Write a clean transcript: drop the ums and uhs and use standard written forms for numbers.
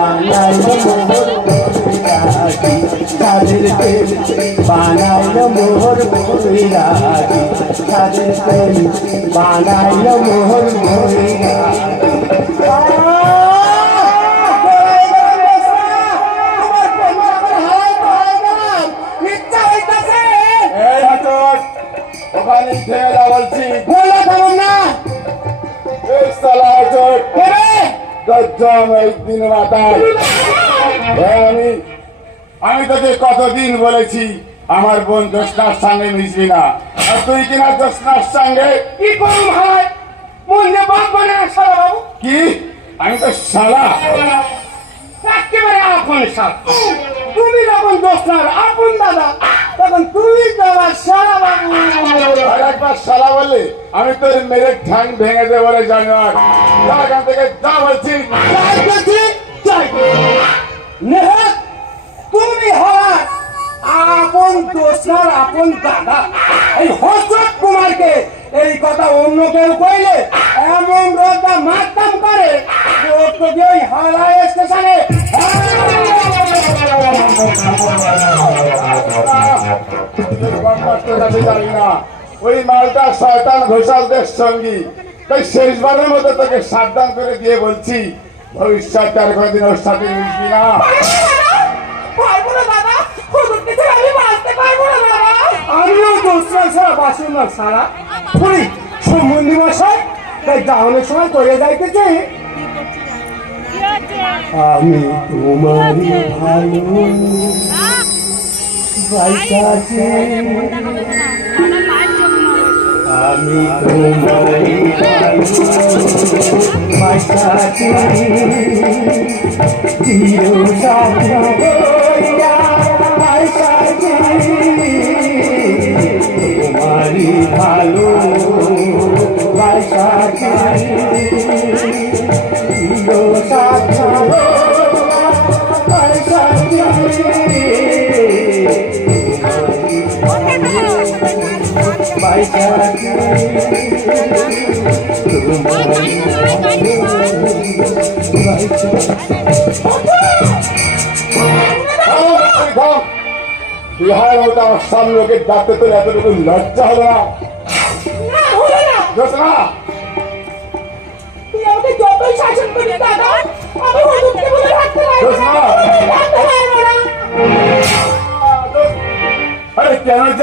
বানাইল মোহর মহিরাজি তাদের প্রেম বানাইল মোহর মহিরাজি ওখানে ঠেলা বলছি বলো কেমন না এই সালা চোট দজ্জাম একদিন মাথায় আমি তোকে কতদিন বলেছি আমার বোন জোসনার সঙ্গে মিশবি না, আর তুই কিনা জোসনার সঙ্গে কি করুন ভাই মন যে বাপ বানা সারা বাবু কি? আমি তো শালা একেবারে আপন সাপ তুমি যখন দোষনার আপন দাদা তখন তুমি তো আমার সারা বাবু আর একবার শালা বললে আমি তোর মেরে ঠ্যাং ভেঙে দেবো বলে জানোয়ার। এখান থেকে যা বলছি যাই করছি যাই নেহাত তুমি হওয়ার আপন দোষনার আপন দাদা এই হর্ষদ কুমারকে এই কথা অন্য কেউ কইলে এমন রোদা মারতাম করে তোকে ওই হাওড়া স্টেশনে জানি না ওই মালটা শয়তান ঘোষালদের সঙ্গী, তাই শেষবারের মতো তোকে সাবধান করে দিয়ে বলছি ভবিষ্যৎ আর কোনোদিন ওর সাথে মিশবি না। আমিও দোষরা ছাড়া বাসুন না সারা পুরি সম্বন্ধী মশাই তাই যাওয়ানোর সময় করে যাইতেছে আমি তোমারই ভালো বাইকাছে আমি তোমারই ভালো বাইকাছে চির সাথী হইয়া বাইকাছে তোমারই ভালো বাইকাছে চির সাথী বিহার মতো আমার সামনে লোকে ডাকতে তোর এতটুকু লজ্জা হলো না? জোসনা তুই আমাকে যতই শাসন করিস দাদা আমি হলুদকে বলে রাখতে পারবো না। জোসনা রাখতে পারবো না। আরে কেন